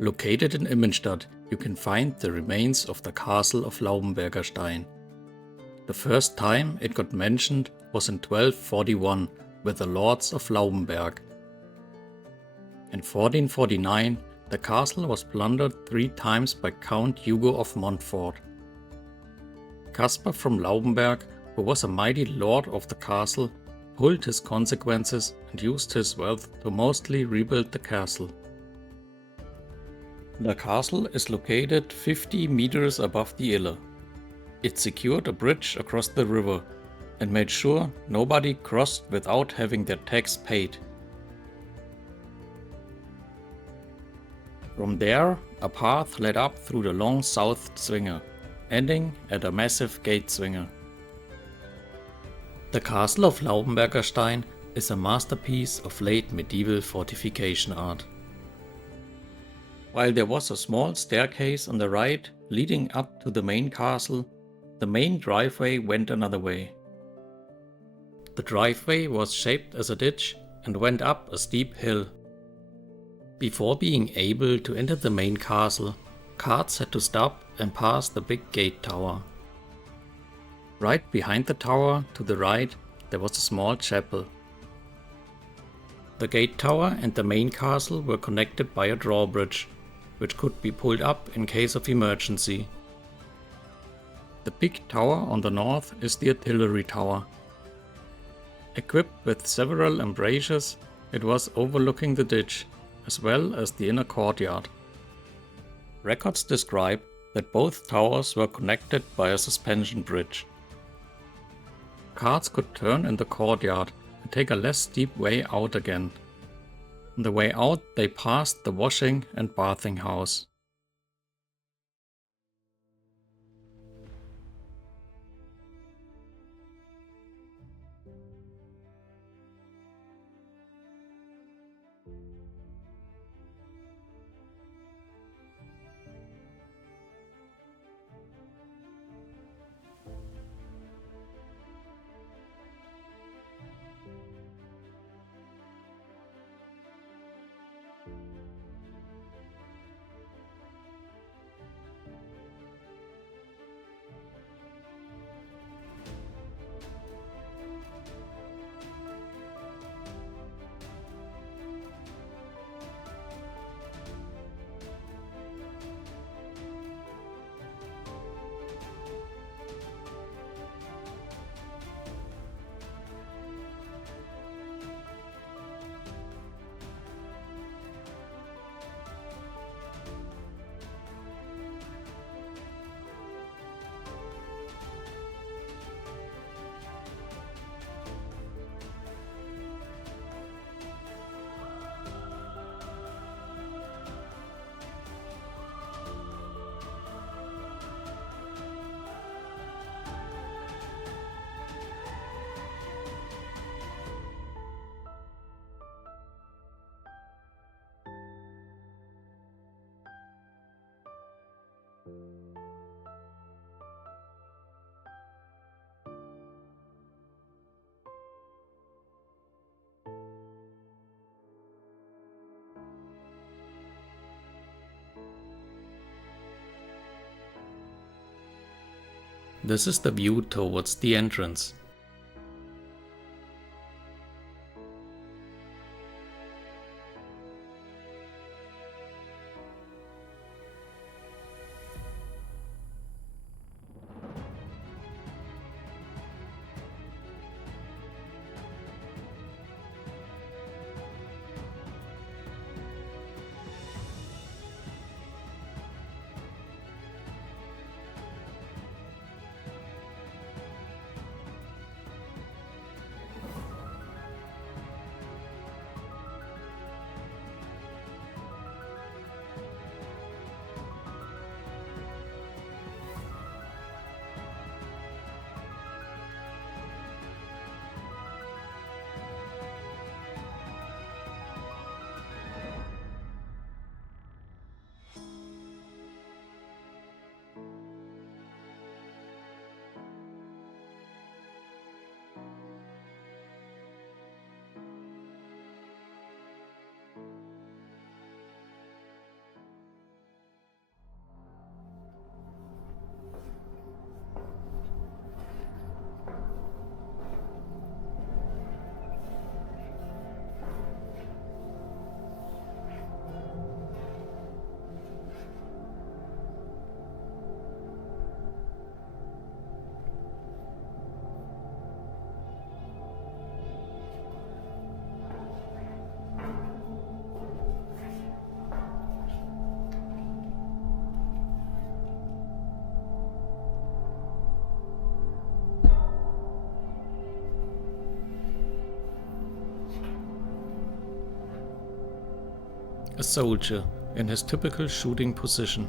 Located in Immenstadt, you can find the remains of the castle of Laubenberger Stein. The first time it got mentioned was in 1241 with the Lords of Laubenberg. In 1449, the castle was plundered 3 times by Count Hugo of Montfort. Caspar from Laubenberg, who was a mighty lord of the castle, pulled his consequences and used his wealth to mostly rebuild the castle. The castle is located 50 meters above the Iller. It secured a bridge across the river and made sure nobody crossed without having their tax paid. From there, a path led up through the long south Zwinger, ending at a massive gate Zwinger. The castle of Laubenberger Stein is a masterpiece of late medieval fortification art. While there was a small staircase on the right leading up to the main castle, the main driveway went another way. The driveway was shaped as a ditch and went up a steep hill. Before being able to enter the main castle, carts had to stop and pass the big gate tower. Right behind the tower, to the right, there was a small chapel. The gate tower and the main castle were connected by a drawbridge, which could be pulled up in case of emergency. The big tower on the north is the artillery tower. Equipped with several embrasures, it was overlooking the ditch, as well as the inner courtyard. Records describe that both towers were connected by a suspension bridge. Carts could turn in the courtyard and take a less steep way out again. On the way out, they passed the washing and bathing house. This is the view towards the entrance. a soldier in his typical shooting position.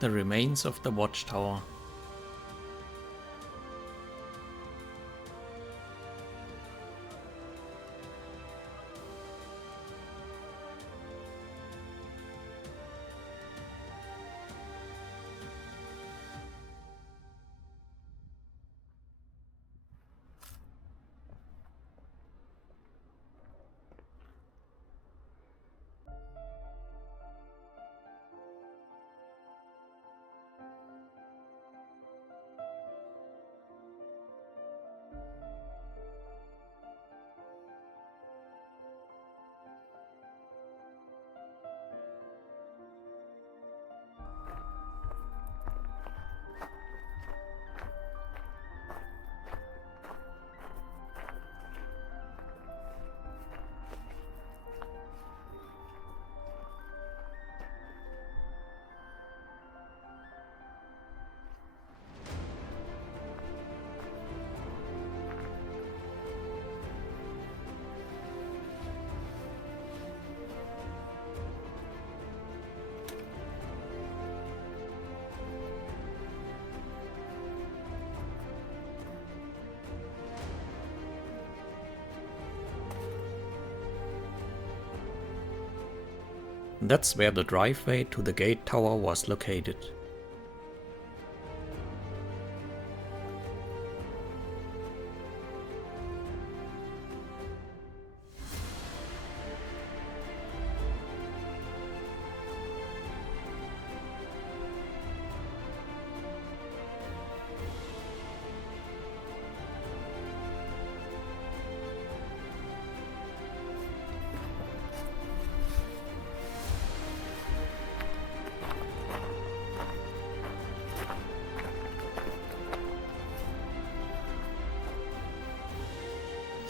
the remains of the watchtower. That's where the driveway to the gate tower was located.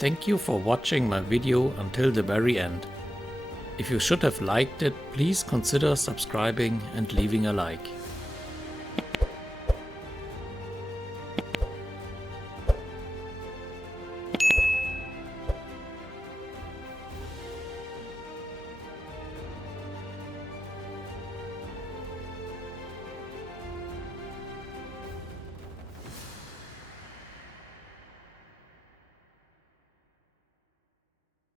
Thank you for watching my video until the very end. If you should have liked it, please consider subscribing and leaving a like.